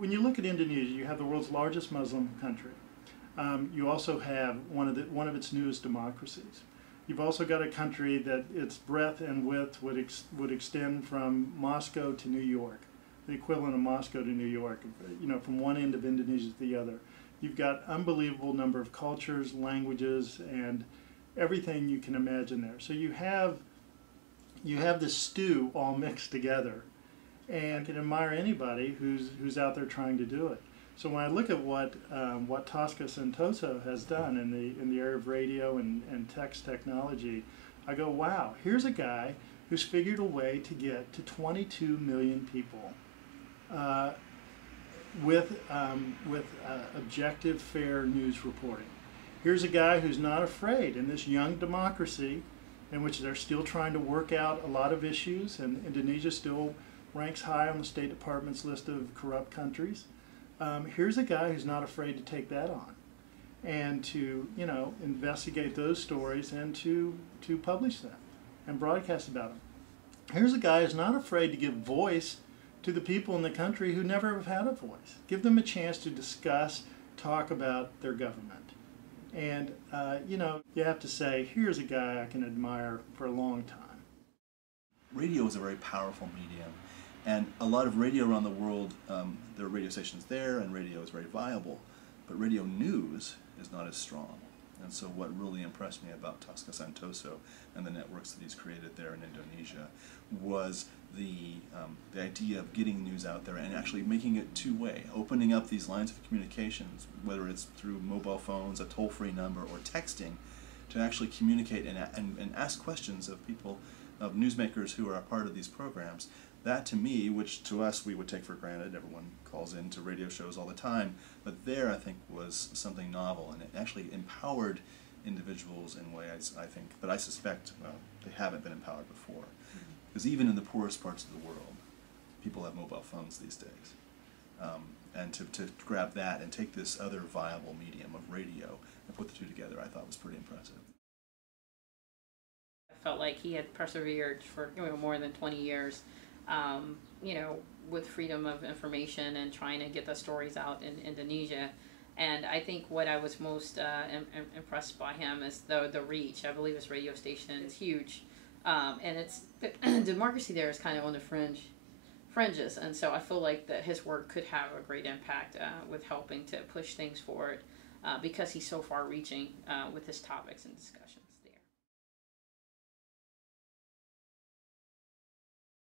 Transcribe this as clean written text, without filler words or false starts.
when you look at Indonesia, you have the world's largest Muslim country. You also have one of its newest democracies. You've also got a country that its breadth and width would extend from Moscow to New York, the equivalent of Moscow to New York, you know, from one end of Indonesia to the other. You've got unbelievable number of cultures, languages, and everything you can imagine there. So you have this stew all mixed together, and I can admire anybody who's out there trying to do it. So when I look at what Tosca Santoso has done in the area of radio and text technology, I go, wow, here's a guy who's figured a way to get to 22 million people with objective, fair news reporting. Here's a guy who's not afraid in this young democracy in which they're still trying to work out a lot of issues, and Indonesia still ranks high on the State Department's list of corrupt countries. Here's a guy who's not afraid to take that on and to, you know, investigate those stories and to publish them and broadcast about them. Here's a guy who's not afraid to give voice to the people in the country who never have had a voice. Give them a chance to discuss, talk about their government. And, you know, you have to say, here's a guy I can admire for a long time. Radio is a very powerful medium, and a lot of radio around the world, there are radio stations there, and radio is very viable, but radio news is not as strong. And so what really impressed me about Tosca Santoso and the networks that he's created there in Indonesia was the idea of getting news out there and actually making it two-way, opening up these lines of communications, whether it's through mobile phones, a toll-free number, or texting, to actually communicate and ask questions of people, of newsmakers who are a part of these programs. That, to me, which to us we would take for granted, everyone calls into radio shows all the time, but there I think was something novel, and it actually empowered individuals in ways, I think, that I suspect, well, they haven't been empowered before. Because even in the poorest parts of the world, people have mobile phones these days. And to grab that and take this other viable medium of radio and put the two together, I thought was pretty impressive. I felt like he had persevered for, you know, more than 20 years, you know, with freedom of information and trying to get the stories out in Indonesia. And I think what I was most impressed by him is the reach. I believe his radio station is huge. And it's the democracy there is kind of on the fringes, and so I feel like that his work could have a great impact with helping to push things forward because he's so far-reaching with his topics and discussions.